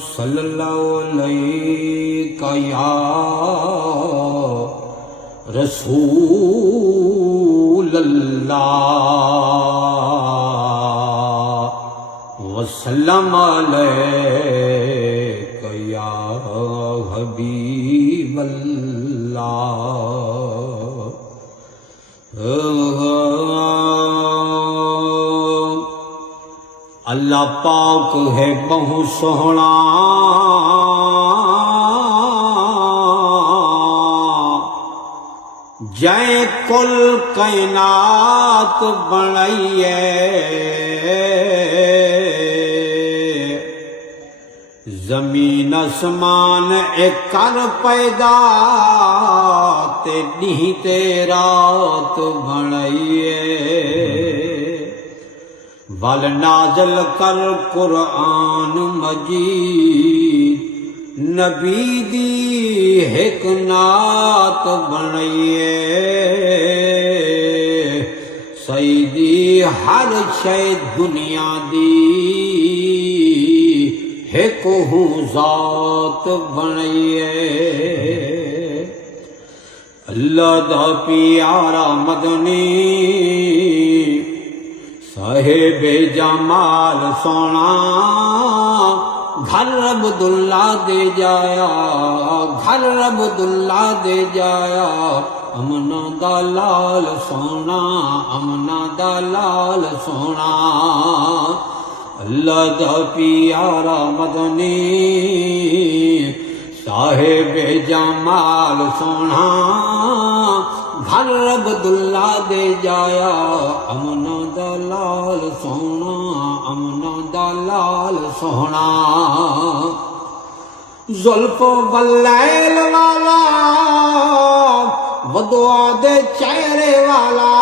सल्लल्लाहु अलैहि या रसूल अल्लाह वसल्लम अलैका या हबीब अल्लाह पाक है बहु सोहना जै कुल कायनात बनाइए जमीन आसमान एक कर पैदा ते दी ते रात बनाइए वल नाज़िल कर कुरान मजीद नबी दी हिक नात बनाइए सईदी हर शय दुनिया दी हिक हूँ जात बनाइए अल्लाह दा प्यारा मदनी साहेब जमाल सोना घर अब्दुल्ला दे जाया घर अब्दुल्ला दे जाया अमना दा लाल सोना अमना दा लाल सोना अल्लाह दा प्यारा मदनी साहेब जमाल सोना घर अब्दुल्ला दे जाया अमना दा लाल सोना अमना दा लाल सोना जुल्फ वल्लैल वाला वदुआ दे चेहरे वाला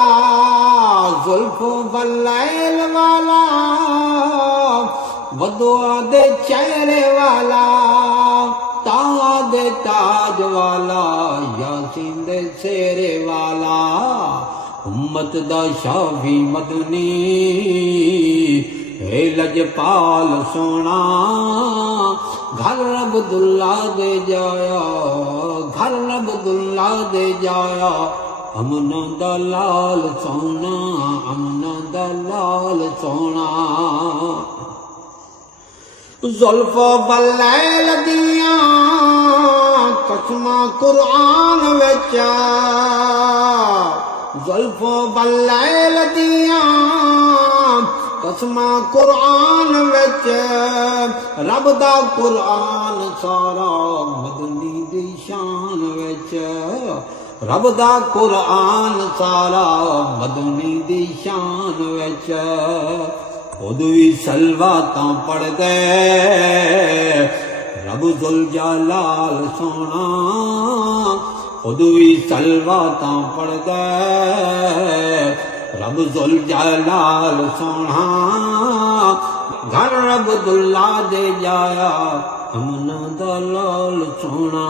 जुल्फ वल्लैल वाला वदुआ दे चेहरे वाला ताज ताज वाला यासीन दे शेरे वाला उम्मत दा शाफी मदनी हे लजपाल सोना घर अब्दुल्ला दे जाया घर अब्दुल्ला दे जाया अमना दा लाल सोना अमना दा लाल सोना जुल्फ वल्लैल दिया कसमा कुरान विच जुल्फ वल्लैल दिया कसमा कुरान विच रब दा कुरान सारा मदनी दी शान विच रब दा कुरान सारा मदनी दी शान विच खुद भी सलवातां पढ़ दे रब जुल जलाल सोना खुद भी सलवातां पढ़ दे रब जुल जलाल सोना घर अब्दुल्ला दे जाया अमना दा लाल सोना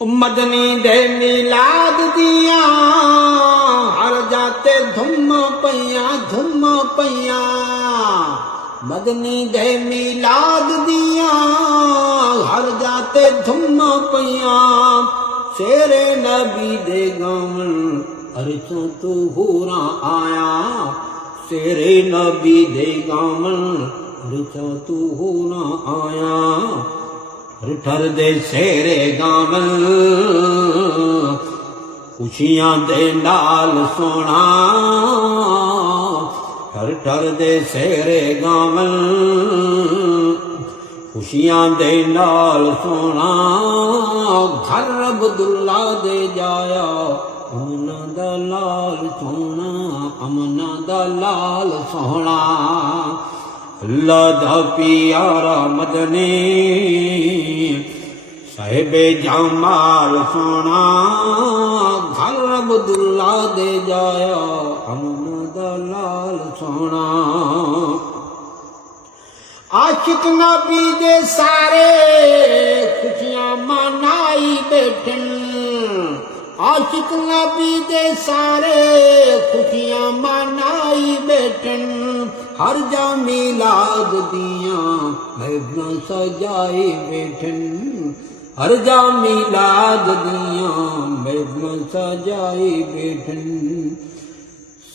मदनी दे मिलाद दिया हर जाते धुम पैया मदनी दे मिलाद दिया हर जाते धुम पैया शेरे नबी दे गमन अरसों तू होरा आया शेरे नबी दे गमन अरसों तू होरा आया ठर दे शेरे गावन खुशियां दे नाल सोना ठर दे शेरे गावन खुशियां दे नाल सोना घर अब्दुल्ला दे जाया अमना दा लाल सोना अमना दा लाल सोना अल्लाह दा प्यारा मदनी साहिबे जमाल सोना घर अब्दुल्ला दे जाया अमना दा लाल सोना आशिक नबी दे सारे खुशियां मनाई बैठन आशिक नबी दे सारे खुशियां मनाई बैठन हर जा मिलाद दियां महफिलां सजाए बैठन हर जा मिलाद दियां महफिलां सजाए बैठन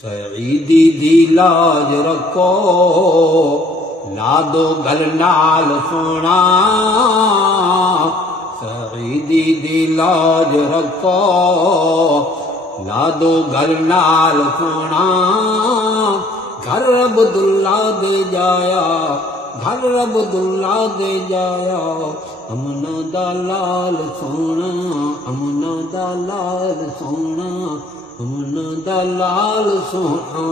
सईदी दी लाज रखो लादो गल नाल सोना सईदी दी लाज रखो लादो गल नाल सोना घर अब्दुल्ला दे जाया घर अब्दुल्ला दे जाया अमना दा लाल सोना अमना दा लाल सोना अमना दा लाल सोना